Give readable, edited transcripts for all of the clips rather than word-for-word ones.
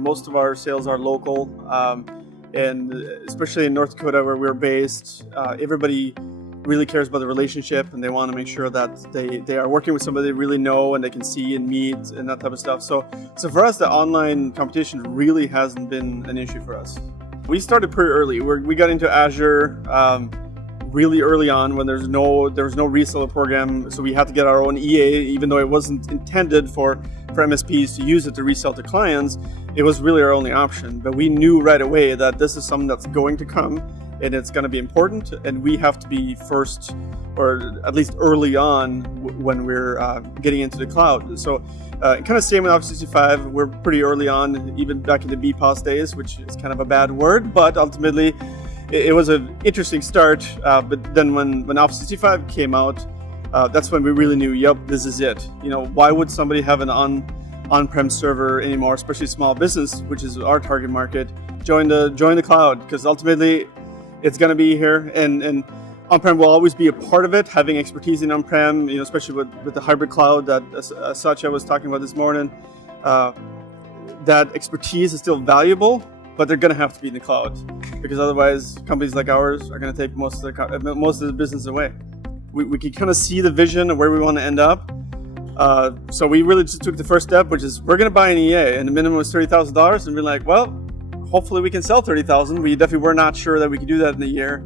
Most of our sales are local, and especially in North Dakota where we're based, everybody really cares about the relationship, and they want to make sure that they are working with somebody they really know and they can see and meet and that type of stuff. So for us, the online competition really hasn't been an issue for us. We started pretty early. We got into Azure really early on when there was no reseller program, so we had to get our own EA, even though it wasn't intended for MSPs to use it to resell to clients. It was really our only option, but we knew right away that this is something that's going to come and it's going to be important, and we have to be first, or at least early on when we're getting into the cloud. So kind of same with Office 365, we're pretty early on, even back in the BPOS days, which is kind of a bad word, but ultimately it was an interesting start. But then when Office 365 came out, that's when we really knew, yep, this is it. Why would somebody have an on-prem server anymore, especially small business, which is our target market? Join the cloud, because ultimately it's going to be here, and on-prem will always be a part of it. Having expertise in on-prem, especially with the hybrid cloud that Satya was talking about this morning, that expertise is still valuable, but they're going to have to be in the cloud, because otherwise companies like ours are going to take most of the business away. We can kind of see the vision of where we want to end up. So we really just took the first step, which is we're going to buy an EA, and the minimum was $30,000, and we're like, well, hopefully we can sell 30,000. We definitely were not sure that we could do that in a year.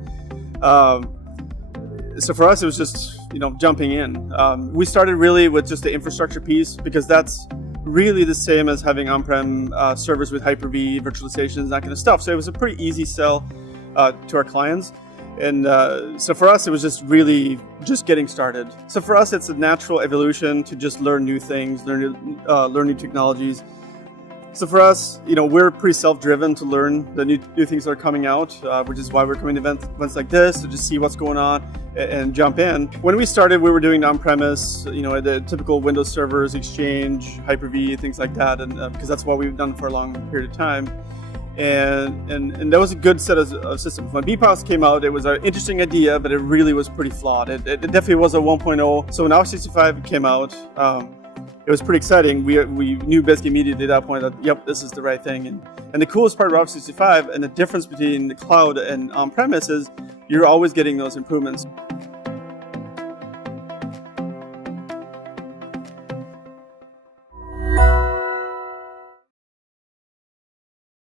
So for us, it was just jumping in. We started really with just the infrastructure piece, because that's really the same as having on-prem servers with Hyper-V, virtualizations, that kind of stuff. So it was a pretty easy sell to our clients. And so for us, it was just really just getting started. So for us, it's a natural evolution to just learn new things, learn new technologies. So for us, we're pretty self-driven to learn the new things that are coming out, which is why we're coming to events like this, to just see what's going on and jump in. When we started, we were doing on-premise, the typical Windows servers, Exchange, Hyper-V, things like that, and because that's what we've done for a long period of time. And that was a good set of systems. When BPOS came out, it was an interesting idea, but it really was pretty flawed. It definitely was a 1.0. So when Office 365 came out, it was pretty exciting. We knew basically immediately at that point that, yep, this is the right thing. And the coolest part of Office 365 and the difference between the cloud and on-premise is you're always getting those improvements.